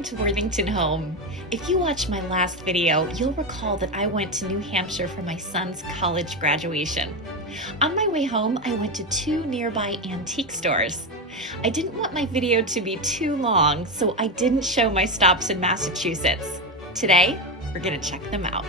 Welcome to Worthington Home. If you watched my last video, you'll recall that I went to New Hampshire for my son's college graduation. On my way home, I went to 2 nearby antique stores. I didn't want my video to be too long, so I didn't show my stops in Massachusetts. Today, we're going to check them out.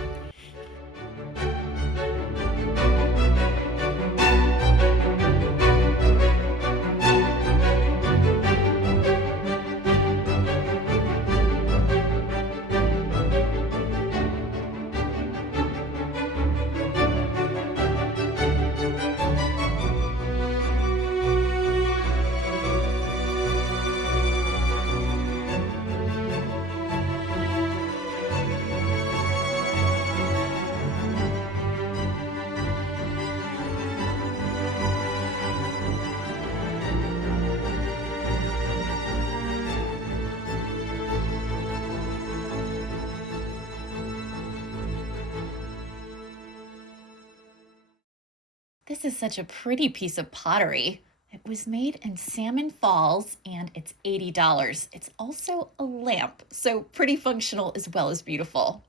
This is such a pretty piece of pottery. It was made in Salmon Falls and it's $80. It's also a lamp, so pretty functional as well as beautiful.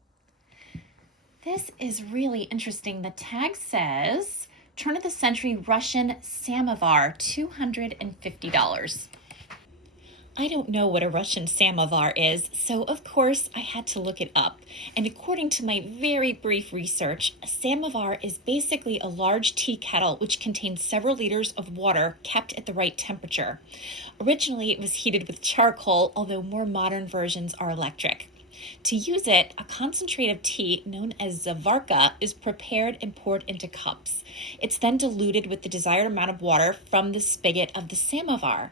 This is really interesting. The tag says, turn of the century Russian samovar, $250. I don't know what a Russian samovar is, so of course I had to look it up. And according to my very brief research, a samovar is basically a large tea kettle which contains several liters of water kept at the right temperature. Originally, it was heated with charcoal, although more modern versions are electric. To use it, a concentrate of tea known as zavarka is prepared and poured into cups. It's then diluted with the desired amount of water from the spigot of the samovar.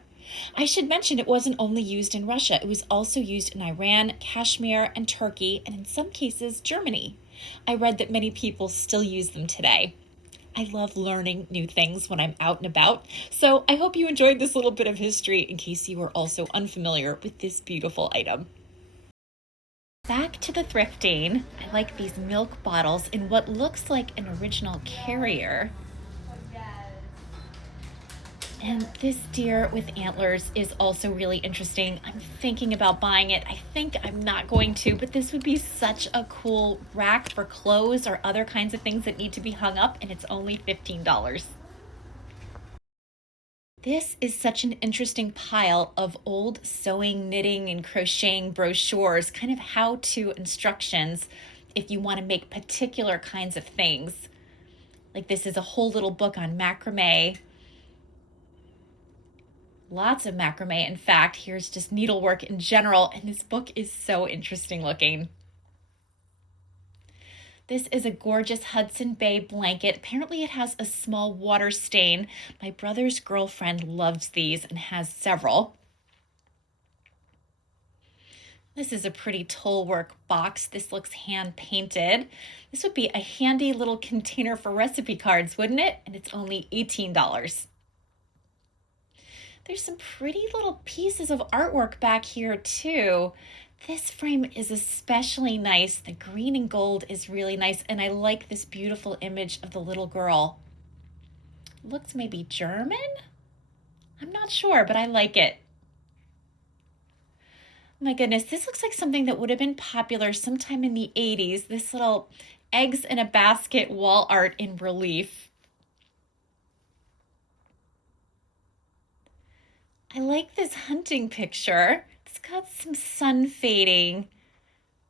I should mention it wasn't only used in Russia, it was also used in Iran, Kashmir, and Turkey, and in some cases, Germany. I read that many people still use them today. I love learning new things when I'm out and about, so I hope you enjoyed this little bit of history in case you were also unfamiliar with this beautiful item. Back to the thrifting. I like these milk bottles in what looks like an original carrier. And this deer with antlers is also really interesting. I'm thinking about buying it. I think I'm not going to, but this would be such a cool rack for clothes or other kinds of things that need to be hung up, and it's only $15. This is such an interesting pile of old sewing, knitting, and crocheting brochures, kind of how-to instructions if you want to make particular kinds of things. Like this is a whole little book on macrame. Lots of macrame. In fact, here's just needlework in general, and this book is so interesting looking. This is a gorgeous Hudson Bay blanket. Apparently it has a small water stain. My brother's girlfriend loves these and has several. This is a pretty toll work box. This looks hand painted. This would be a handy little container for recipe cards, wouldn't it? And it's only $18. There's some pretty little pieces of artwork back here too. This frame is especially nice. The green and gold is really nice, and I like this beautiful image of the little girl. Looks maybe German? I'm not sure, but I like it. My goodness, this looks like something that would have been popular sometime in the 80s. This little eggs in a basket wall art in relief. I like this hunting picture. It's got some sun fading.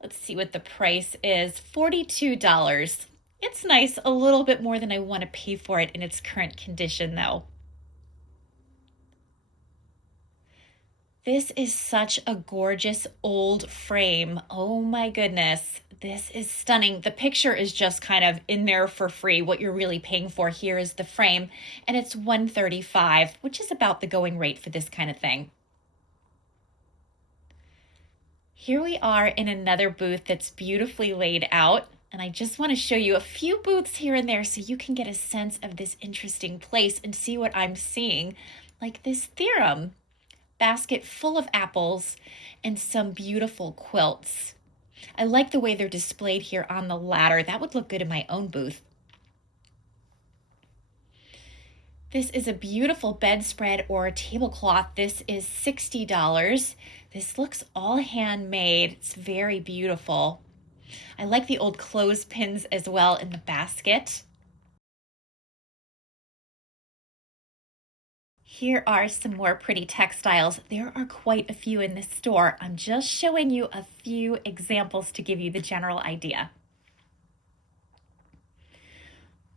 Let's see what the price is. $42. It's nice, a little bit more than I want to pay for it in its current condition though. This is such a gorgeous old frame. Oh my goodness, this is stunning. The picture is just kind of in there for free. What you're really paying for here is the frame, and it's $135, which is about the going rate for this kind of thing. Here we are in another booth that's beautifully laid out, and I just want to show you a few booths here and there so you can get a sense of this interesting place and see what I'm seeing, like this theorem basket full of apples and some beautiful quilts. I like the way they're displayed here on the ladder. That would look good in my own booth. This is a beautiful bedspread or tablecloth. This is $60. This looks all handmade. It's very beautiful. I like the old clothespins as well in the basket. Here are some more pretty textiles. There are quite a few in this store. I'm just showing you a few examples to give you the general idea.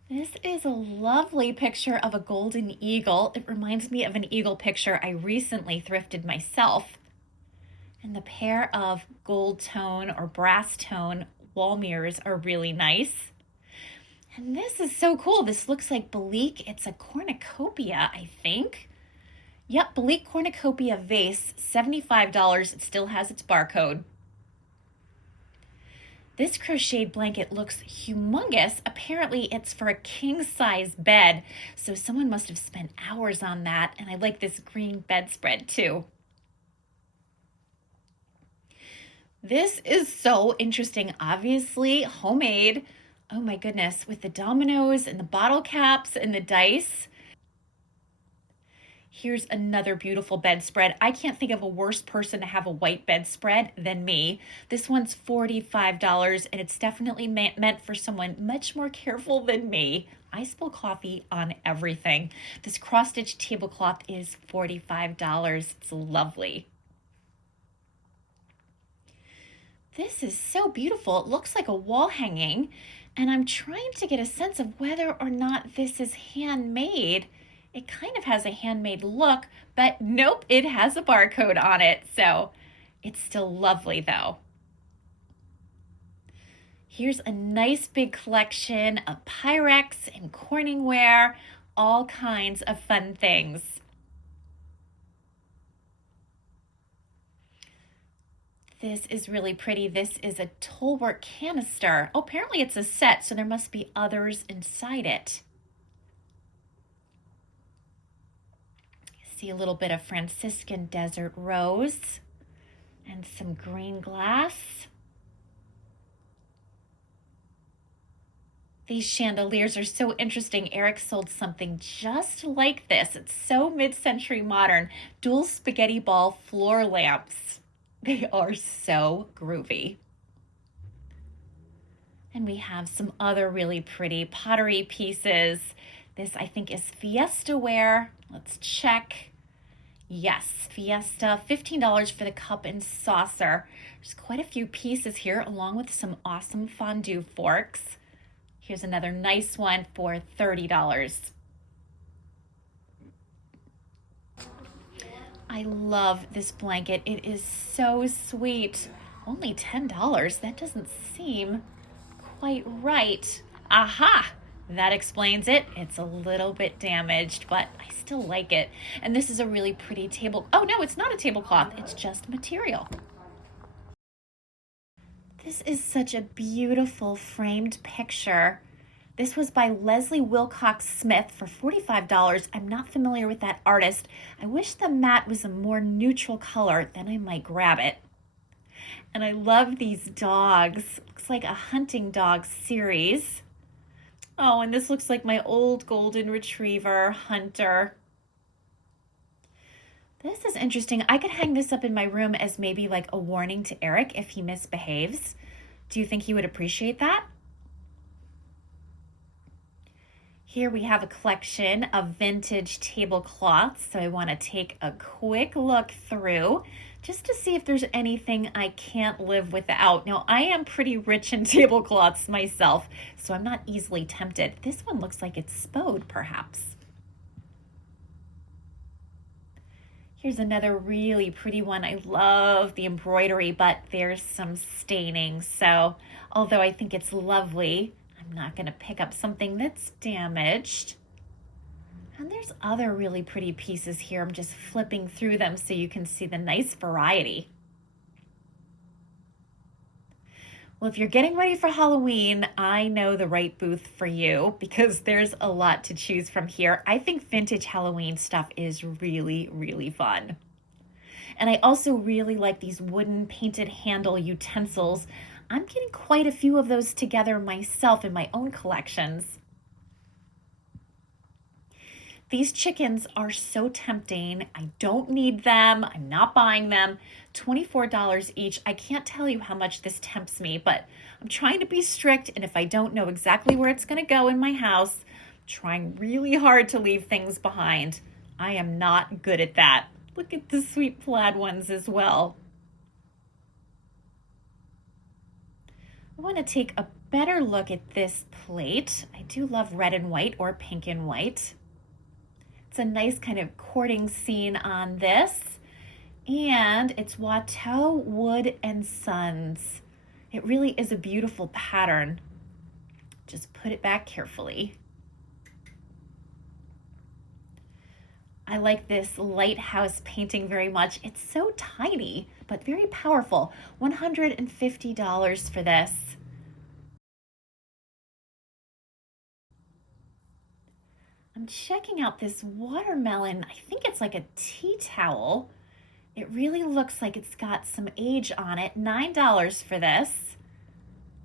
This is a lovely picture of a golden eagle. It reminds me of an eagle picture I recently thrifted myself. And the pair of gold tone or brass tone wall mirrors are really nice. And this is so cool. This looks like Belleek. It's a cornucopia, I think. Yep, Belleek cornucopia vase, $75. It still has its barcode. This crocheted blanket looks humongous. Apparently it's for a king-size bed, so someone must have spent hours on that, and I like this green bedspread too. This is so interesting. Obviously homemade. Oh my goodness, with the dominoes and the bottle caps and the dice. Here's another beautiful bedspread. I can't think of a worse person to have a white bedspread than me. This one's $45, and it's definitely meant for someone much more careful than me. I spill coffee on everything. This cross-stitch tablecloth is $45. It's lovely. This is so beautiful. It looks like a wall hanging, and I'm trying to get a sense of whether or not this is handmade. It kind of has a handmade look, but nope, it has a barcode on it, so it's still lovely though. Here's a nice big collection of Pyrex and Corningware, all kinds of fun things. This is really pretty. This is a tollwork canister. Oh, apparently it's a set, so there must be others inside it. See a little bit of Franciscan desert rose and some green glass. These chandeliers are so interesting. Eric sold something just like this. It's so mid-century modern. Dual spaghetti ball floor lamps. They are so groovy. And we have some other really pretty pottery pieces. This, I think, is Fiesta ware. Let's check. Yes, Fiesta, $15 for the cup and saucer. There's quite a few pieces here, along with some awesome fondue forks. Here's another nice one for $30. I love this blanket. It is so sweet. Only $10. That doesn't seem quite right. Aha! That explains it. It's a little bit damaged, but I still like it. And this is a really pretty table. Oh no, it's not a tablecloth. It's just material. This is such a beautiful framed picture. This was by Leslie Wilcox Smith for $45. I'm not familiar with that artist. I wish the mat was a more neutral color, then I might grab it. And I love these dogs. Looks like a hunting dog series. Oh, and this looks like my old golden retriever, Hunter. This is interesting. I could hang this up in my room as maybe like a warning to Eric if he misbehaves. Do you think he would appreciate that? Here we have a collection of vintage tablecloths, so I want to take a quick look through just to see if there's anything I can't live without. Now, I am pretty rich in tablecloths myself, so I'm not easily tempted. This one looks like it's spode, perhaps. Here's another really pretty one. I love the embroidery, but there's some staining, so although I think it's lovely, I'm not going to pick up something that's damaged. And there's other really pretty pieces here. I'm just flipping through them so you can see the nice variety. Well, if you're getting ready for Halloween, I know the right booth for you because there's a lot to choose from here. I think vintage Halloween stuff is really, really fun. And I also really like these wooden painted handle utensils. I'm getting quite a few of those together myself in my own collections. These chickens are so tempting. I don't need them. I'm not buying them. $24 each. I can't tell you how much this tempts me, but I'm trying to be strict. And if I don't know exactly where it's going to go in my house, I'm trying really hard to leave things behind. I am not good at that. Look at the sweet plaid ones as well. I want to take a better look at this plate. I do love red and white or pink and white. It's a nice kind of courting scene on this. And it's Watteau Wood and Sons. It really is a beautiful pattern. Just put it back carefully. I like this lighthouse painting very much. It's so tiny, but very powerful. $150 for this. I'm checking out this watermelon. I think it's like a tea towel. It really looks like it's got some age on it. $9 for this.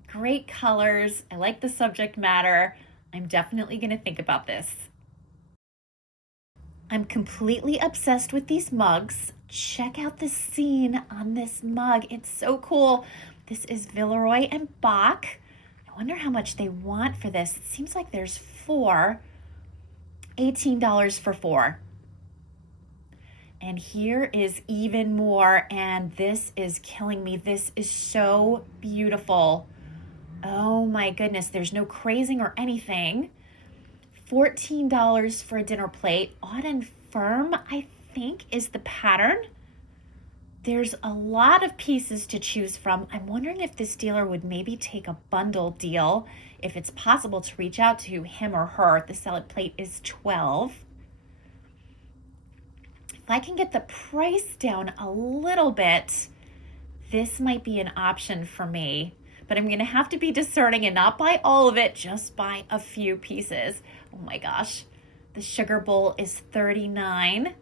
Great colors. I like the subject matter. I'm definitely going to think about this. I'm completely obsessed with these mugs. Check out the scene on this mug. It's so cool. This is Villeroy and Boch. I wonder how much they want for this. It seems like there's 4. $18 for 4. And here is even more, and this is killing me. This is so beautiful. Oh my goodness, there's no crazing or anything. $14 for a dinner plate. Odd and Firm, I think, is the pattern. There's a lot of pieces to choose from. I'm wondering if this dealer would maybe take a bundle deal, if it's possible to reach out to him or her. The salad plate is $12. If I can get the price down a little bit, this might be an option for me. But I'm going to have to be discerning and not buy all of it, just buy a few pieces. Oh my gosh. The sugar bowl is $39.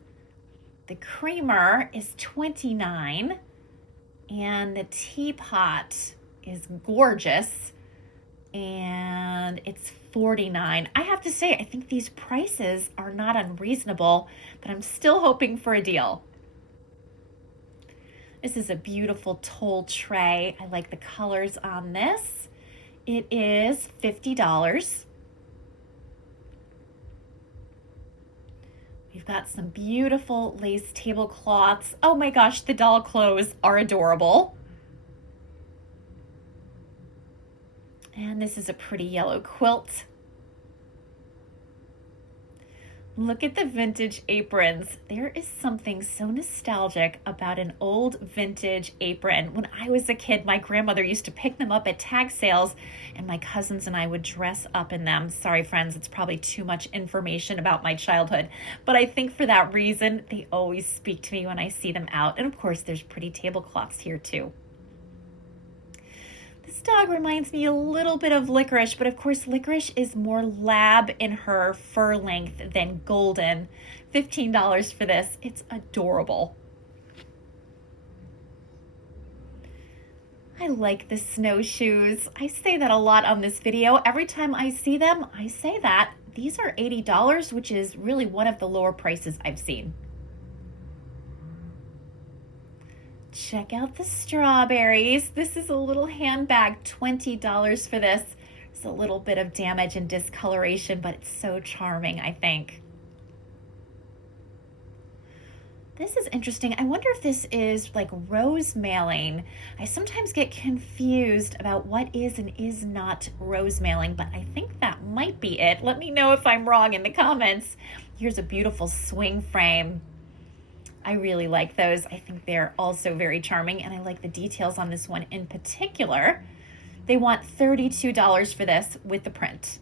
The creamer is $29. And the teapot is gorgeous. And it's $49. I have to say, I think these prices are not unreasonable, but I'm still hoping for a deal. This is a beautiful toll tray. I like the colors on this. It is $50. We've got some beautiful lace tablecloths. Oh my gosh, the doll clothes are adorable. And this is a pretty yellow quilt. Look at the vintage aprons. There is something so nostalgic about an old vintage apron. When I was a kid, my grandmother used to pick them up at tag sales, and my cousins and I would dress up in them. Sorry, friends, it's probably too much information about my childhood, but I think for that reason, they always speak to me when I see them out. And of course, there's pretty tablecloths here too. This dog reminds me a little bit of Licorice, but of course Licorice is more lab in her fur length than golden. $15 for this. It's adorable. I like the snowshoes. I say that a lot on this video. Every time I see them, I say that. These are $80, which is really one of the lower prices I've seen. Check out the strawberries. This is a little handbag, $20 for this. There's a little bit of damage and discoloration, but it's so charming, I think. This is interesting. I wonder if this is like rose mailing. I sometimes get confused about what is and is not rose mailing, but I think that might be it. Let me know if I'm wrong in the comments. Here's a beautiful swing frame. I really like those. I think they're also very charming, and I like the details on this one in particular. They want $32 for this with the print.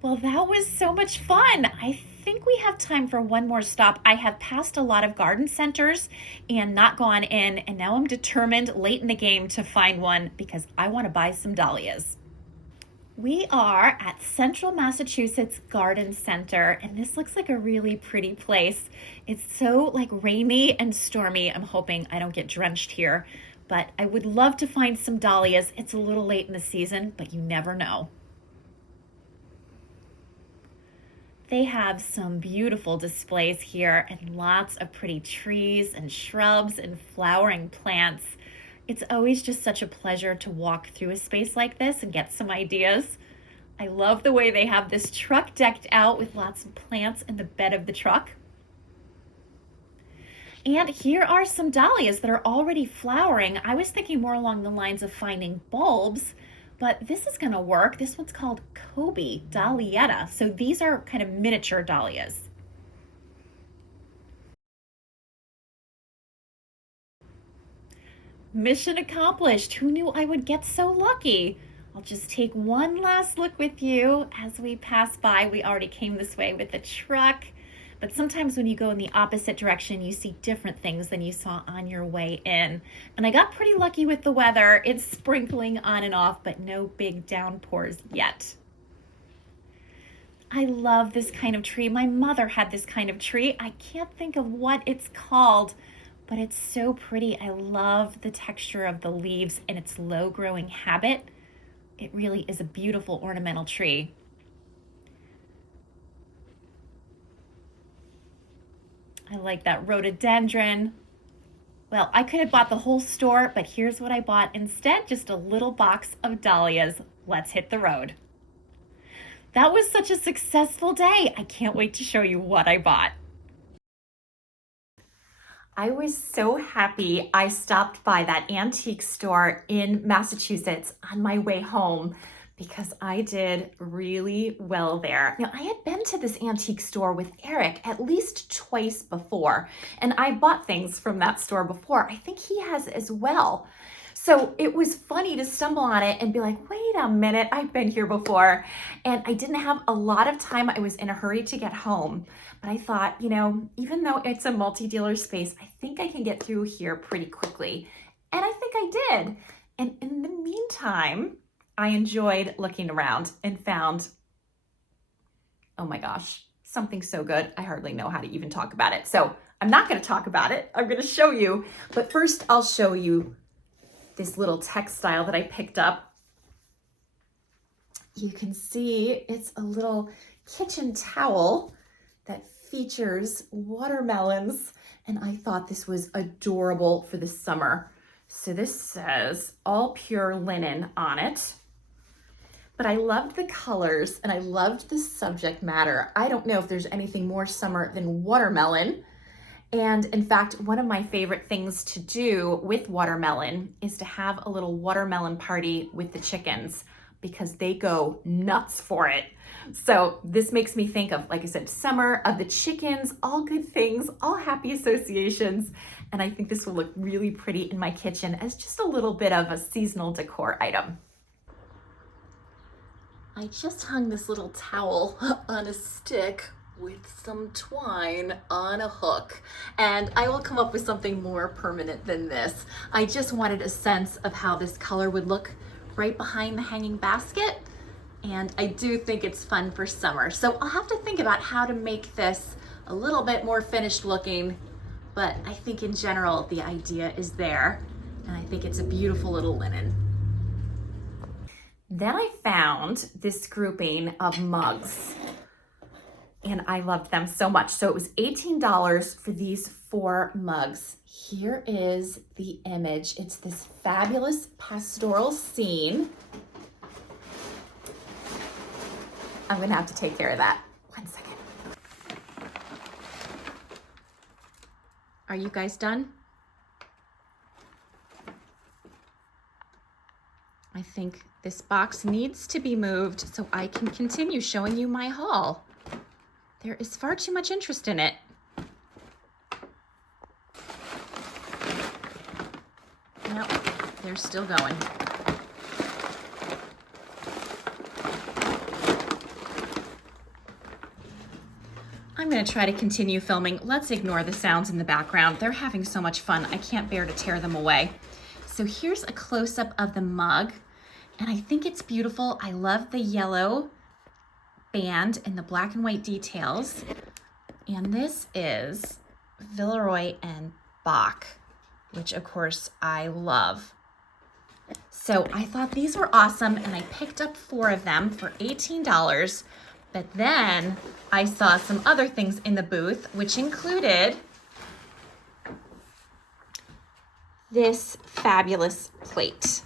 Well, that was so much fun. I think we have time for one more stop. I have passed a lot of garden centers and not gone in, and now I'm determined late in the game to find one because I want to buy some dahlias. We are at Central Massachusetts Garden Center, and this looks like a really pretty place. It's so like rainy and stormy. I'm hoping I don't get drenched here, but I would love to find some dahlias. It's a little late in the season, but you never know. They have some beautiful displays here and lots of pretty trees and shrubs and flowering plants. It's always just such a pleasure to walk through a space like this and get some ideas. I love the way they have this truck decked out with lots of plants in the bed of the truck. And here are some dahlias that are already flowering. I was thinking more along the lines of finding bulbs, but this is gonna work. This one's called Kobe Dahlietta. So these are kind of miniature dahlias. Mission accomplished. Who knew I would get so lucky? I'll just take one last look with you as we pass by. We already came this way with the truck, but sometimes when you go in the opposite direction, you see different things than you saw on your way in. And I got pretty lucky with the weather. It's sprinkling on and off, but no big downpours yet. I love this kind of tree. My mother had this kind of tree. I can't think of what it's called, but it's so pretty. I love the texture of the leaves and its low growing habit. It really is a beautiful ornamental tree. I like that rhododendron. Well, I could have bought the whole store, but here's what I bought instead, just a little box of dahlias. Let's hit the road. That was such a successful day. I can't wait to show you what I bought. I was so happy I stopped by that antique store in Massachusetts on my way home because I did really well there. Now, I had been to this antique store with Eric at least twice before, and I bought things from that store before. I think he has as well. So it was funny to stumble on it and be like, wait a minute, I've been here before. And I didn't have a lot of time. I was in a hurry to get home. But I thought, you know, even though it's a multi-dealer space, I think I can get through here pretty quickly. And I think I did. And in the meantime, I enjoyed looking around and found, oh my gosh, something so good. I hardly know how to even talk about it. So I'm not going to talk about it. I'm going to show you. But first, I'll show you this little textile that I picked up. You can see it's a little kitchen towel that features watermelons, and I thought this was adorable for the summer. So this says all pure linen on it, but I loved the colors and I loved the subject matter. I don't know if there's anything more summer than watermelon. And in fact, one of my favorite things to do with watermelon is to have a little watermelon party with the chickens because they go nuts for it. So this makes me think of, like I said, summer, of the chickens, all good things, all happy associations. And I think this will look really pretty in my kitchen as just a little bit of a seasonal decor item. I just hung this little towel on a stick with some twine on a hook, and I will come up with something more permanent than this. I just wanted a sense of how this color would look right behind the hanging basket, and I do think it's fun for summer. So I'll have to think about how to make this a little bit more finished looking, but I think in general the idea is there, and I think it's a beautiful little linen. Then I found this grouping of mugs, and I loved them so much. So it was $18 for these 4 mugs. Here is the image. It's this fabulous pastoral scene. I'm gonna have to take care of that. 1 second. Are you guys done? I think this box needs to be moved so I can continue showing you my haul. There is far too much interest in it. Nope, they're still going. I'm gonna try to continue filming. Let's ignore the sounds in the background. They're having so much fun. I can't bear to tear them away. So here's a close-up of the mug, and I think it's beautiful. I love the yellow band and the black and white details. And this is Villeroy and Boch, which of course I love. So I thought these were awesome, and I picked up 4 of them for $18. But then I saw some other things in the booth, which included this fabulous plate.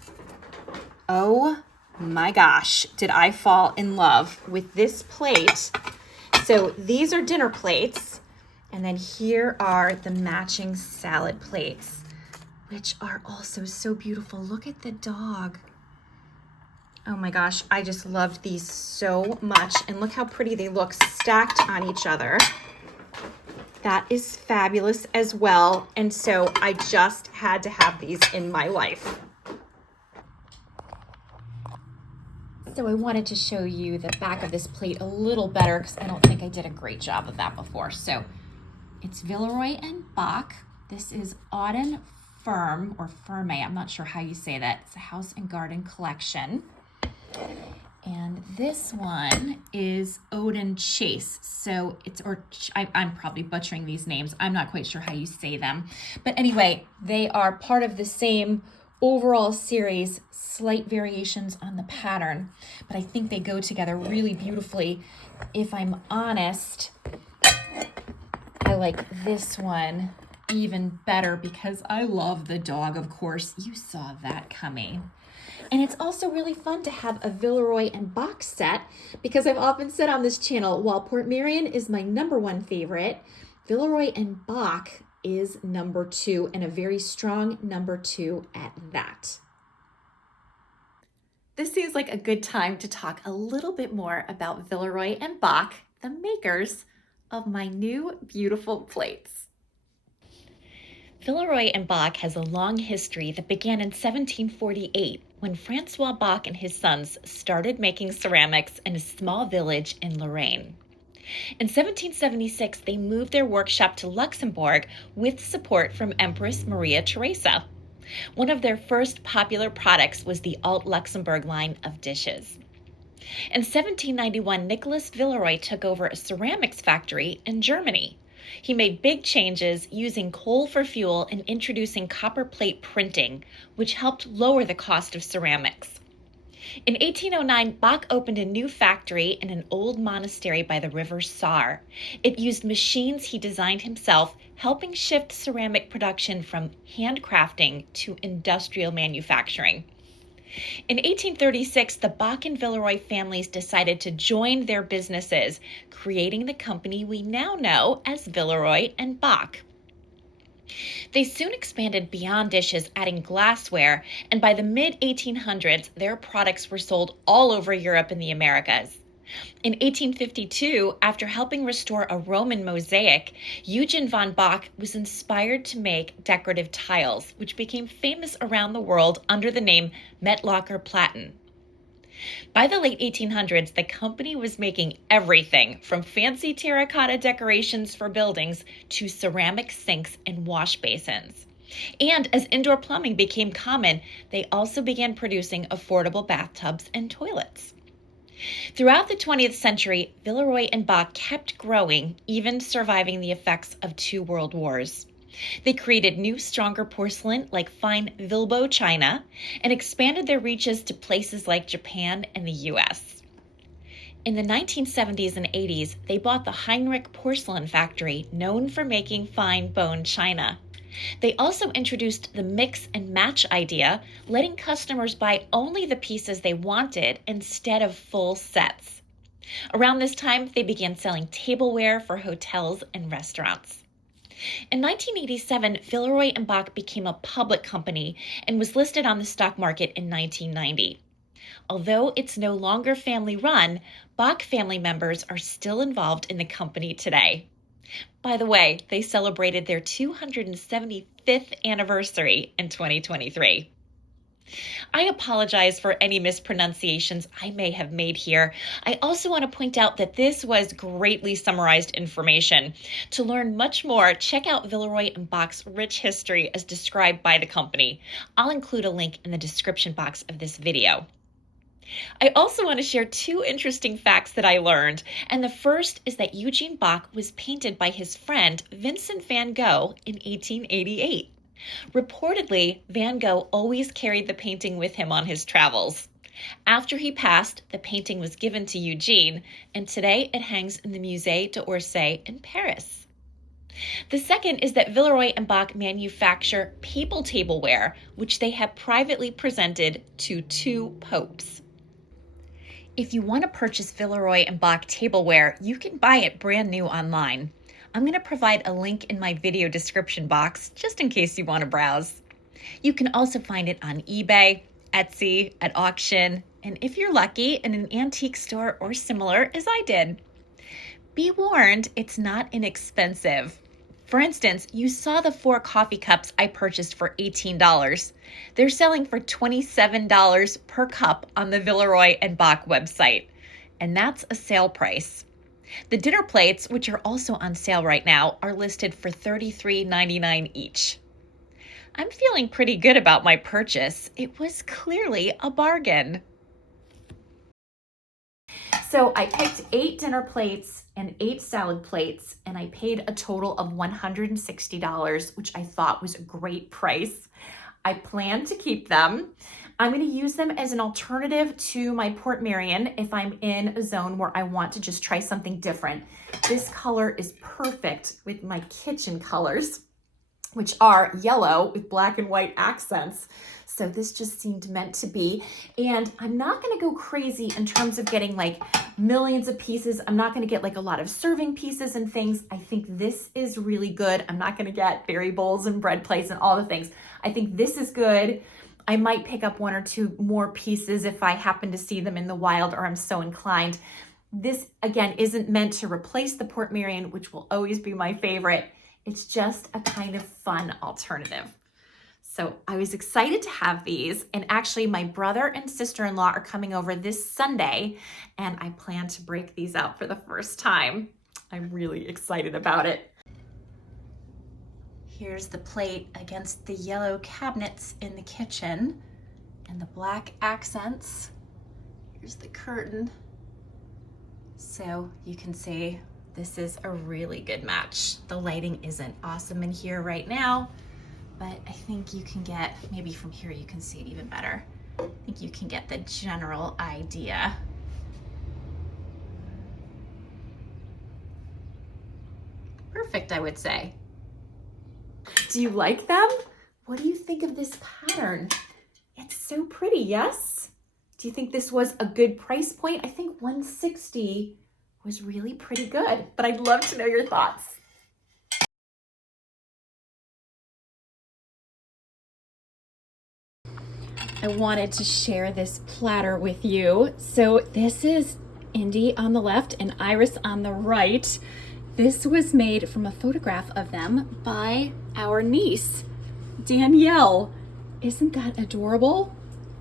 Oh my gosh, did I fall in love with this plate. So these are dinner plates, and then here are the matching salad plates, which are also so beautiful. Look at the dog. Oh my gosh, I just loved these so much. And look how pretty they look stacked on each other. That is fabulous as well. And so I just had to have these in my life. So I wanted to show you the back of this plate a little better because I don't think I did a great job of that before. So it's Villeroy and Boch. This is Auden Firm or Firme. I'm not sure how you say that. It's a house and garden collection. And this one is Odin Chase. So it's, I'm probably butchering these names. I'm not quite sure how you say them. But anyway, they are part of the same overall series, slight variations on the pattern. But I think they go together really beautifully. If I'm honest, I like this one even better because I love the dog, of course. You saw that coming. And it's also really fun to have a Villeroy and Boch set because I've often said on this channel, while Portmeirion is my #1 favorite, Villeroy and Boch is #2 and a very strong #2 at that. This seems like a good time to talk a little bit more about Villeroy and Boch, the makers of my new beautiful plates. Villeroy and Boch has a long history that began in 1748 when Francois Boch and his sons started making ceramics in a small village in Lorraine. In 1776, they moved their workshop to Luxembourg with support from Empress Maria Theresa. One of their first popular products was the Alt Luxembourg line of dishes. In 1791, Nicholas Villeroy took over a ceramics factory in Germany. He made big changes using coal for fuel and introducing copper plate printing, which helped lower the cost of ceramics. In 1809, Boch opened a new factory in an old monastery by the river Saar. It used machines he designed himself, helping shift ceramic production from handcrafting to industrial manufacturing. In 1836, the Boch and Villeroy families decided to join their businesses, creating the company we now know as Villeroy and Boch. They soon expanded beyond dishes, adding glassware, and by the mid-1800s, their products were sold all over Europe and the Americas. In 1852, after helping restore a Roman mosaic, Eugen von Boch was inspired to make decorative tiles, which became famous around the world under the name Metlocker Platen. By the late 1800s, the company was making everything from fancy terracotta decorations for buildings to ceramic sinks and wash basins. And as indoor plumbing became common, they also began producing affordable bathtubs and toilets. Throughout the 20th century, Villeroy and Boch kept growing, even surviving the effects of 2 world wars. They created new, stronger porcelain like fine Villeroy china and expanded their reaches to places like Japan and the US. In the 1970s and 80s, they bought the Heinrich Porcelain Factory, known for making fine bone china. They also introduced the mix and match idea, letting customers buy only the pieces they wanted instead of full sets. Around this time, they began selling tableware for hotels and restaurants. In 1987, Villeroy and Boch became a public company and was listed on the stock market in 1990. Although it's no longer family-run, Boch family members are still involved in the company today. By the way, they celebrated their 275th anniversary in 2023. I apologize for any mispronunciations I may have made here. I also want to point out that this was greatly summarized information. To learn much more, check out Villeroy and Boch's rich history as described by the company. I'll include a link in the description box of this video. I also want to share 2 interesting facts that I learned, and the first is that Eugen Boch was painted by his friend Vincent van Gogh in 1888. Reportedly, Van Gogh always carried the painting with him on his travels. After he passed, the painting was given to Eugene, and today it hangs in the Musée d'Orsay in Paris. The second is that Villeroy and Boch manufacture papal tableware, which they have privately presented to 2 popes. If you want to purchase Villeroy and Boch tableware, you can buy it brand new online. I'm going to provide a link in my video description box, just in case you want to browse. You can also find it on eBay, Etsy, at auction, and if you're lucky, in an antique store or similar, as I did. Be warned, it's not inexpensive. For instance, you saw the 4 coffee cups I purchased for $18. They're selling for $27 per cup on the Villeroy and Boch website, and that's a sale price. The dinner plates, which are also on sale right now, are listed for $33.99 each. I'm feeling pretty good about my purchase. It was clearly a bargain. So I picked 8 dinner plates and 8 salad plates, and I paid a total of $160, which I thought was a great price. I plan to keep them. I'm going to use them as an alternative to my Port Marion if I'm in a zone where I want to just try something different. This color is perfect with my kitchen colors, which are yellow with black and white accents. So this just seemed meant to be. And I'm not gonna go crazy in terms of getting like millions of pieces. I'm not gonna get like a lot of serving pieces and things. I think this is really good. I'm not gonna get berry bowls and bread plates and all the things. I think this is good. I might pick up 1 or 2 more pieces if I happen to see them in the wild or I'm so inclined. This, again, isn't meant to replace the Port Marion, which will always be my favorite. It's just a kind of fun alternative. So I was excited to have these, and actually my brother and sister-in-law are coming over this Sunday, and I plan to break these out for the first time. I'm really excited about it. Here's the plate against the yellow cabinets in the kitchen and the black accents. Here's the curtain. So you can see this is a really good match. The lighting isn't awesome in here right now, but I think you can get, maybe from here you can see it even better. I think you can get the general idea. Perfect, I would say. Do you like them? What do you think of this pattern? It's so pretty, yes? Do you think this was a good price point? I think $160 was really pretty good, but I'd love to know your thoughts. I wanted to share this platter with you. So this is Indy on the left and Iris on the right. This was made from a photograph of them by our niece, Danielle. Isn't that adorable?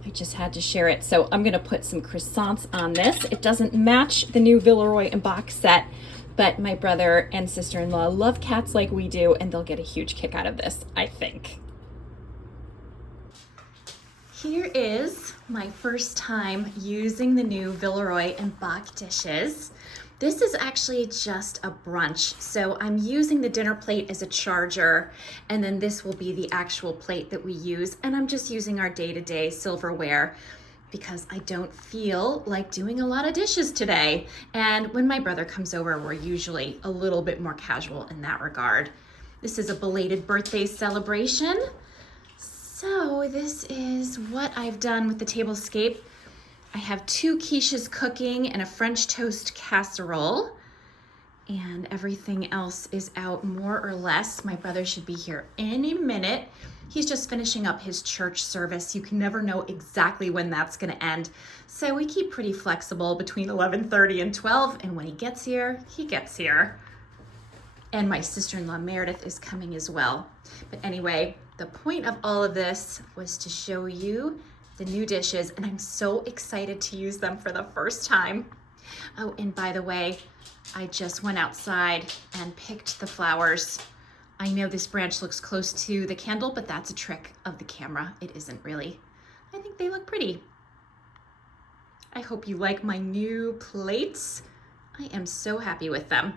I just had to share it. So I'm gonna put some croissants on this. It doesn't match the new Villeroy and Boch set, but my brother and sister-in-law love cats like we do, and they'll get a huge kick out of this, I think. Here is my first time using the new Villeroy and Boch dishes. This is actually just a brunch. So I'm using the dinner plate as a charger, and then this will be the actual plate that we use. And I'm just using our day-to-day silverware because I don't feel like doing a lot of dishes today. And when my brother comes over, we're usually a little bit more casual in that regard. This is a belated birthday celebration. So this is what I've done with the Tablescape. I have 2 quiches cooking and a French toast casserole, and everything else is out more or less. My brother should be here any minute. He's just finishing up his church service. You can never know exactly when that's gonna end. So we keep pretty flexible between 11:30 and 12, and when he gets here, he gets here. And my sister-in-law Meredith is coming as well. But anyway, the point of all of this was to show you the new dishes, and I'm so excited to use them for the first time. Oh, and by the way, I just went outside and picked the flowers. I know this branch looks close to the candle, but that's a trick of the camera. It isn't really. I think they look pretty. I hope you like my new plates. I am so happy with them.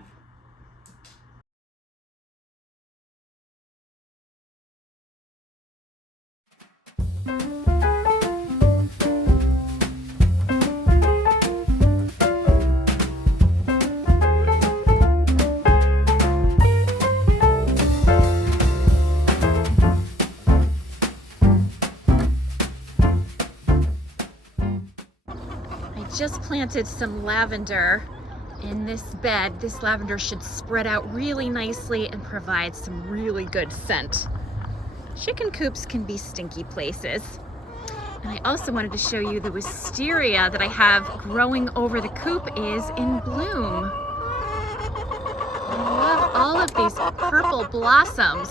just planted some lavender in this bed. This lavender should spread out really nicely and provide some really good scent. Chicken coops can be stinky places. And I also wanted to show you the wisteria that I have growing over the coop is in bloom. I love all of these purple blossoms.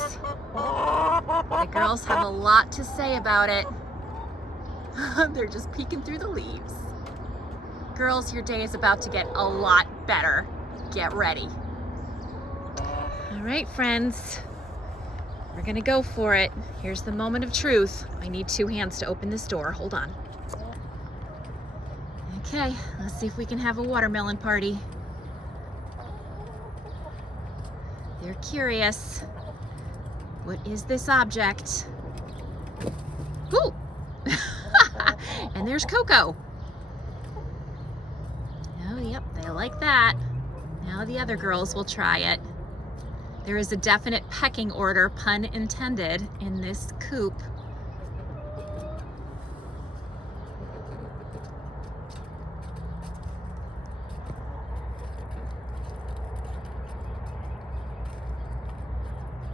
The girls have a lot to say about it. They're just peeking through the leaves. Girls, your day is about to get a lot better. Get ready. All right, friends. We're gonna go for it. Here's the moment of truth. I need 2 hands to open this door. Hold on. Okay, let's see if we can have a watermelon party. They're curious. What is this object? Ooh! And there's Coco. Oh, yep, they like that. Now the other girls will try it. There is a definite pecking order, pun intended, in this coop.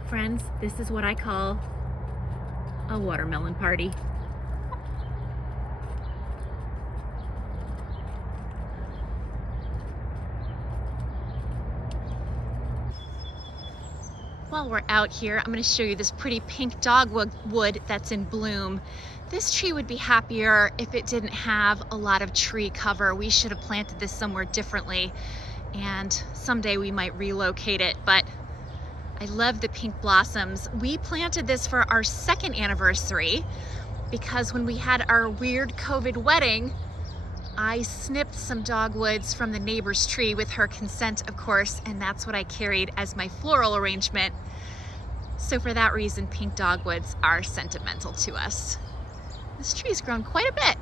Friends, this is what I call a watermelon party. While we're out here, I'm going to show you this pretty pink dogwood that's in bloom. This tree would be happier if it didn't have a lot of tree cover. We should have planted this somewhere differently, and someday we might relocate it, but I love the pink blossoms. We planted this for our 2nd anniversary because when we had our weird COVID wedding, I snipped some dogwoods from the neighbor's tree with her consent, of course, and that's what I carried as my floral arrangement. So for that reason, pink dogwoods are sentimental to us. This tree's grown quite a bit.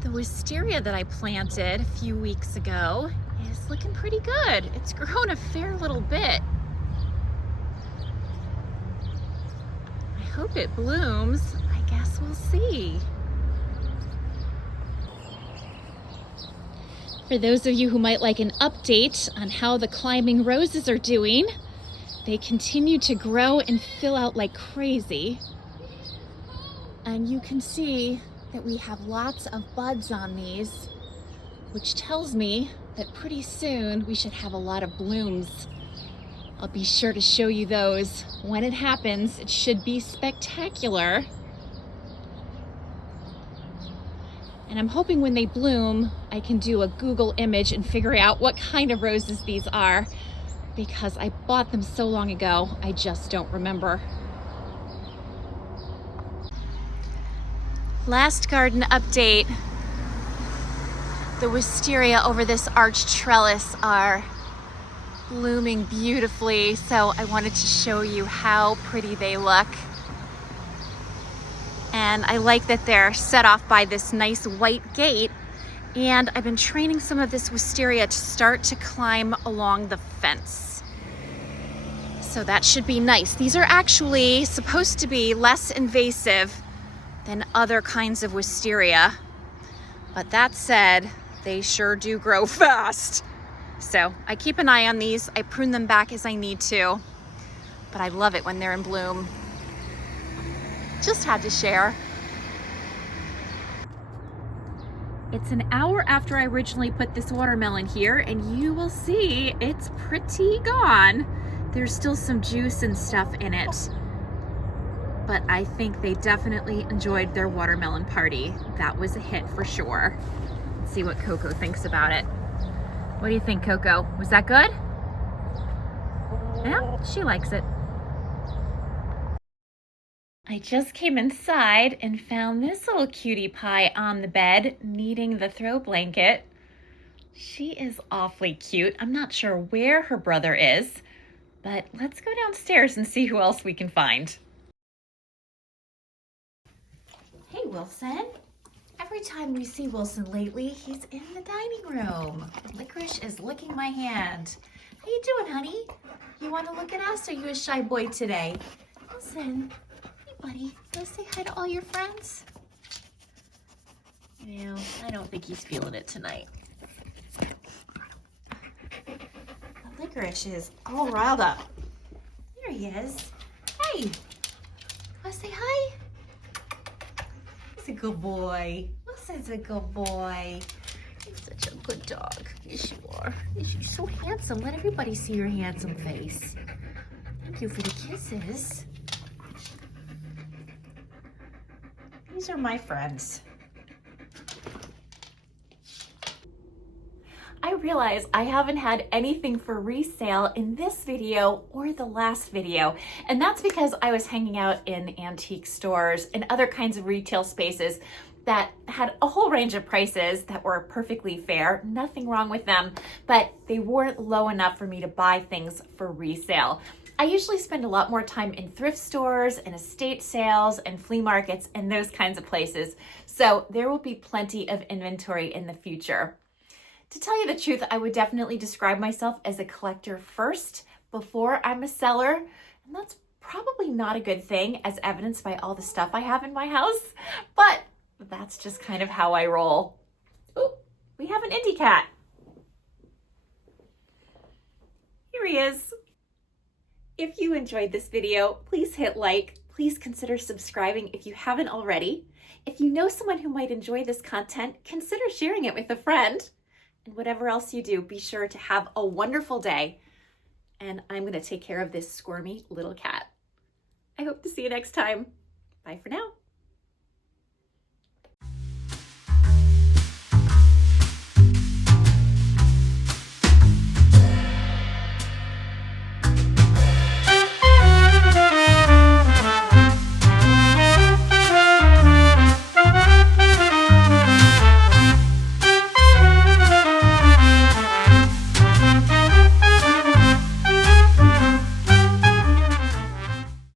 The wisteria that I planted a few weeks ago is looking pretty good. It's grown a fair little bit. I hope it blooms. I guess we'll see. For those of you who might like an update on how the climbing roses are doing, they continue to grow and fill out like crazy. And you can see that we have lots of buds on these, which tells me that pretty soon we should have a lot of blooms. I'll be sure to show you those when it happens. It should be spectacular. And I'm hoping when they bloom, I can do a Google image and figure out what kind of roses these are, because I bought them so long ago, I just don't remember. Last garden update. The wisteria over this arched trellis are blooming beautifully, so I wanted to show you how pretty they look. And I like that they're set off by this nice white gate. And I've been training some of this wisteria to start to climb along the fence. So that should be nice. These are actually supposed to be less invasive than other kinds of wisteria. But that said, they sure do grow fast. So I keep an eye on these. I prune them back as I need to. But I love it when they're in bloom. Just had to share. It's an hour after I originally put this watermelon here, and you will see it's pretty gone. There's still some juice and stuff in it, but I think they definitely enjoyed their watermelon party. That was a hit for sure. Let's see what Coco thinks about it. What do you think, Coco? Was that good? Yeah, she likes it. I just came inside and found this little cutie pie on the bed, needing the throw blanket. She is awfully cute. I'm not sure where her brother is, but let's go downstairs and see who else we can find. Hey, Wilson. Every time we see Wilson lately, he's in the dining room. Licorice is licking my hand. How you doing, honey? You want to look at us, or are you a shy boy today? Wilson. Buddy, go say hi to all your friends. No, I don't think he's feeling it tonight. The Licorice is all riled up. There he is. Hey, wanna say hi? He's a good boy. Wilson's a good boy. He's such a good dog. Yes, you are. Yes, you're so handsome. Let everybody see your handsome face. Thank you for the kisses. These are my friends. I realize I haven't had anything for resale in this video or the last video, and that's because I was hanging out in antique stores and other kinds of retail spaces that had a whole range of prices that were perfectly fair, nothing wrong with them, but they weren't low enough for me to buy things for resale. I usually spend a lot more time in thrift stores and estate sales and flea markets and those kinds of places, so there will be plenty of inventory in the future. To tell you the truth, I would definitely describe myself as a collector first before I'm a seller, and that's probably not a good thing as evidenced by all the stuff I have in my house, but that's just kind of how I roll. Oh, we have an Indy cat. Here he is. If you enjoyed this video, please hit like. Please consider subscribing if you haven't already. If you know someone who might enjoy this content, consider sharing it with a friend. And whatever else you do, be sure to have a wonderful day. And I'm going to take care of this squirmy little cat. I hope to see you next time. Bye for now.